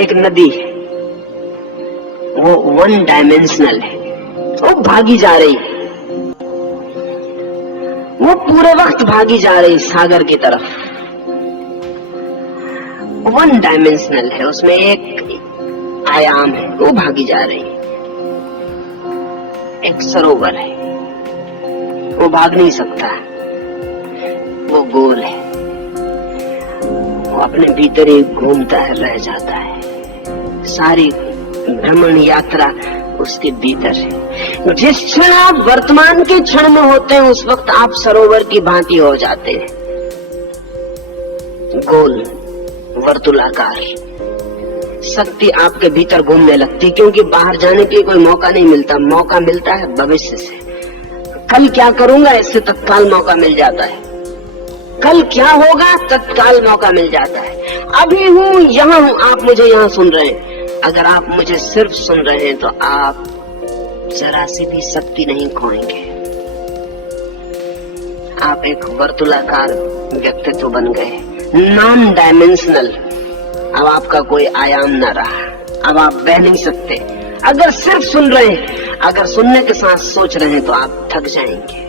एक नदी है, वो वन डायमेंशनल है, वो भागी जा रही है, वो पूरे वक्त भागी जा रही सागर की तरफ। वन डायमेंशनल है, उसमें एक आयाम है, वो भागी जा रही है। एक सरोवर है, वो भाग नहीं सकता, वो गोल है, वो अपने भीतर ही घूमता है, रह जाता है। सारी भ्रमण यात्रा उसके भीतर है। जिस क्षण आप वर्तमान के क्षण में होते हैं, उस वक्त आप सरोवर की भांति हो जाते हैं, गोल वर्तुलाकार। शक्ति आपके भीतर घूमने लगती, क्योंकि बाहर जाने के लिए कोई मौका नहीं मिलता। मौका मिलता है भविष्य से। कल क्या करूंगा, इससे तत्काल मौका मिल जाता है। कल क्या होगा, तत्काल मौका मिल जाता है। अभी हूँ, यहाँ हूँ, आप मुझे यहाँ सुन रहे हैं। अगर आप मुझे सिर्फ सुन रहे हैं तो आप जरा सी भी शक्ति नहीं खोएंगे। आप एक वर्तुलाकार व्यक्तित्व बन गए, नॉन डायमेंशनल। अब आपका कोई आयाम न रहा, अब आप बह नहीं सकते। अगर सिर्फ सुन रहे हैं, अगर सुनने के साथ सोच रहे हैं तो आप थक जाएंगे,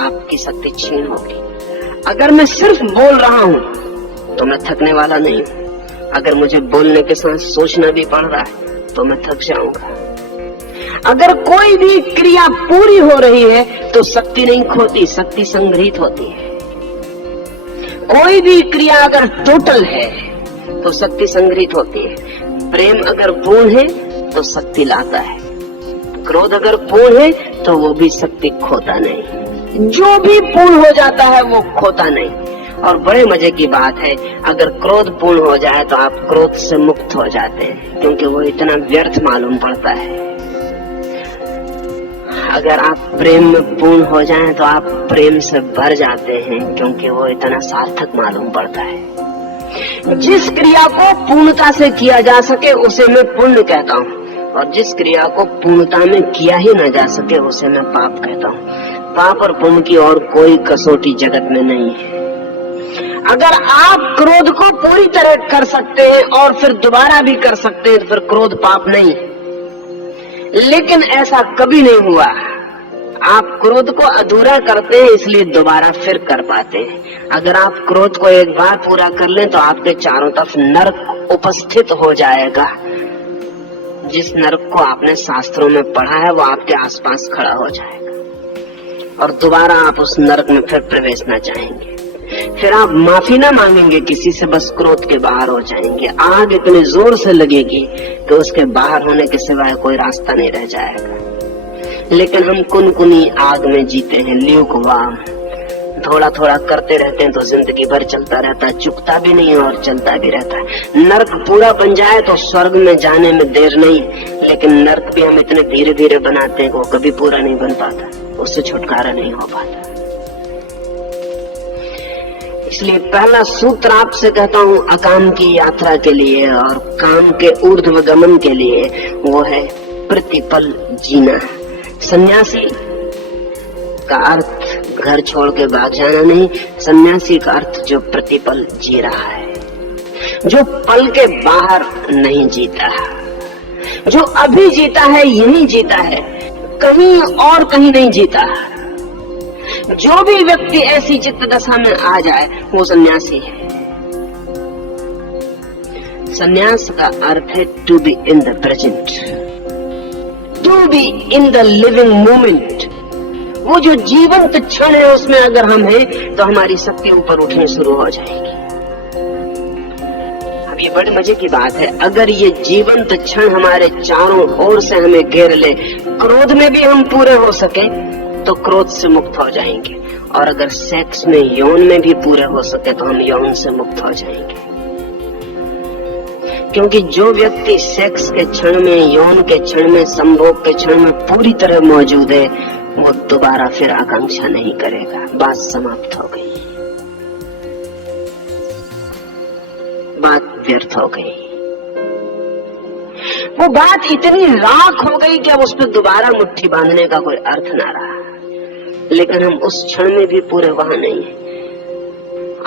आपकी शक्ति क्षीण होगी। अगर मैं सिर्फ बोल रहा हूं तो मैं थकने वाला नहीं हूं। अगर मुझे बोलने के साथ सोचना भी पड़ रहा है तो मैं थक जाऊंगा। अगर कोई भी क्रिया पूरी हो रही है तो शक्ति नहीं खोती, शक्ति संग्रहित होती है। कोई भी क्रिया अगर टोटल है तो शक्ति संग्रहित होती है। प्रेम अगर पूर्ण है तो शक्ति लाता है, क्रोध अगर पूर्ण है तो वो भी शक्ति खोता नहीं। जो भी पूर्ण हो जाता है वो खोता नहीं। और बड़े मजे की बात है, अगर क्रोध पूर्ण हो जाए तो आप क्रोध से मुक्त हो जाते हैं, क्योंकि वो इतना व्यर्थ मालूम पड़ता है। अगर आप प्रेम में पूर्ण हो जाएं तो आप प्रेम से भर जाते हैं, क्योंकि वो इतना सार्थक मालूम पड़ता है। जिस क्रिया को पूर्णता से किया जा सके उसे मैं पुण्य कहता हूँ, और जिस क्रिया को पूर्णता में किया ही न जा सके उसे मैं पाप कहता हूँ। पाप और पुण्य की और कोई कसौटी जगत में नहीं है। अगर आप क्रोध को पूरी तरह कर सकते हैं और फिर दोबारा भी कर सकते हैं तो फिर क्रोध पाप नहीं। लेकिन ऐसा कभी नहीं हुआ। आप क्रोध को अधूरा करते हैं, इसलिए दोबारा फिर कर पाते हैं। अगर आप क्रोध को एक बार पूरा कर लें तो आपके चारों तरफ नरक उपस्थित हो जाएगा। जिस नरक को आपने शास्त्रों में पढ़ा है वो आपके आसपास खड़ा हो जाएगा, और दोबारा आप उस नरक में फिर प्रवेश न चाहेंगे। फिर आप माफी ना मांगेंगे किसी से, बस क्रोध के बाहर हो जाएंगे। आग इतने जोर से लगेगी कि उसके बाहर होने के सिवाय कोई रास्ता नहीं रह जाएगा। लेकिन हम कुनकुनी आग में जीते हैं, ल्यूकवार्म। थोड़ा थोड़ा करते रहते हैं तो जिंदगी भर चलता रहता है, चुकता भी नहीं और चलता भी रहता है। नर्क पूरा बन जाए तो स्वर्ग में जाने में देर नहीं, लेकिन नर्क भी हम इतने धीरे धीरे बनाते हैं कि वो कभी पूरा नहीं बन पाता, उससे छुटकारा नहीं हो पाता। इसलिए पहला सूत्र आपसे कहता हूँ अकाम की यात्रा के लिए और काम के ऊर्ध्वगमन के लिए, वो है प्रतिपल जीना। सन्यासी का अर्थ घर छोड़ के भाग जाना नहीं, सन्यासी का अर्थ जो प्रतिपल जी रहा है, जो पल के बाहर नहीं जीता, जो अभी जीता है यही जीता है, कहीं और कहीं नहीं जीता। जो भी व्यक्ति ऐसी चित्त दशा में आ जाए वो सन्यासी है। सन्यास का अर्थ है to be in the present, to be in the living moment. वो जो जीवंत क्षण है उसमें अगर हम हैं तो हमारी शक्ति ऊपर उठनी शुरू हो जाएगी। अब ये बड़े मजे की बात है, अगर ये जीवंत क्षण हमारे चारों ओर से हमें घेर ले, क्रोध में भी हम पूरे हो सके तो क्रोध से मुक्त हो जाएंगे, और अगर सेक्स में यौन में भी पूरे हो सके तो हम यौन से मुक्त हो जाएंगे। क्योंकि जो व्यक्ति सेक्स के क्षण में, यौन के क्षण में, संभोग के क्षण में पूरी तरह मौजूद है, वो दोबारा फिर आकांक्षा नहीं करेगा। बात समाप्त हो गई, बात व्यर्थ हो गई। वो बात इतनी राख हो गई कि अब उस पर दोबारा मुट्ठी बांधने का कोई अर्थ ना रहा। लेकिन हम उस क्षण में भी पूरे वहां नहीं है।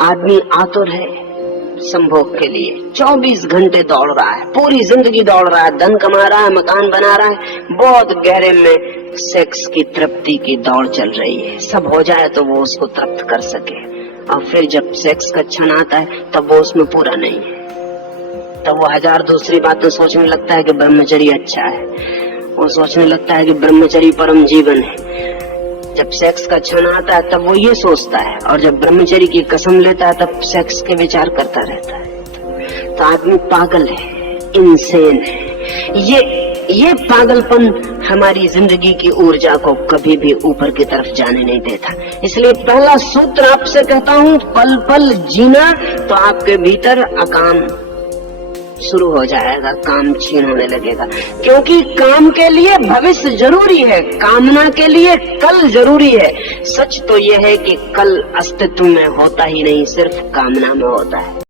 आदमी आतुर है संभोग के लिए 24 घंटे दौड़ रहा है, पूरी जिंदगी दौड़ रहा है, धन कमा रहा है, मकान बना रहा है, बहुत गहरे में सेक्स की तृप्ति की दौड़ चल रही है। सब हो जाए तो वो उसको तृप्त कर सके, और फिर जब सेक्स का क्षण आता है तब वो उसमें पूरा नहीं है, तब वो हजार दूसरी बातें सोचने लगता है कि ब्रह्मचर्य अच्छा है, वो सोचने लगता है कि ब्रह्मचर्य परम जीवन है। जब सेक्स का क्षण आता है तब वो ये सोचता है, और जब ब्रह्मचर्य की कसम लेता है तब सेक्स के विचार करता रहता है। तो आदमी पागल है, इंसेन है। ये पागलपन हमारी जिंदगी की ऊर्जा को कभी भी ऊपर की तरफ जाने नहीं देता। इसलिए पहला सूत्र आपसे कहता हूँ, पल पल जीना, तो आपके भीतर अकाम शुरू हो जाएगा, काम छीन होने लगेगा। क्योंकि काम के लिए भविष्य जरूरी है, कामना के लिए कल जरूरी है। सच तो यह है कि कल अस्तित्व में होता ही नहीं, सिर्फ कामना में होता है।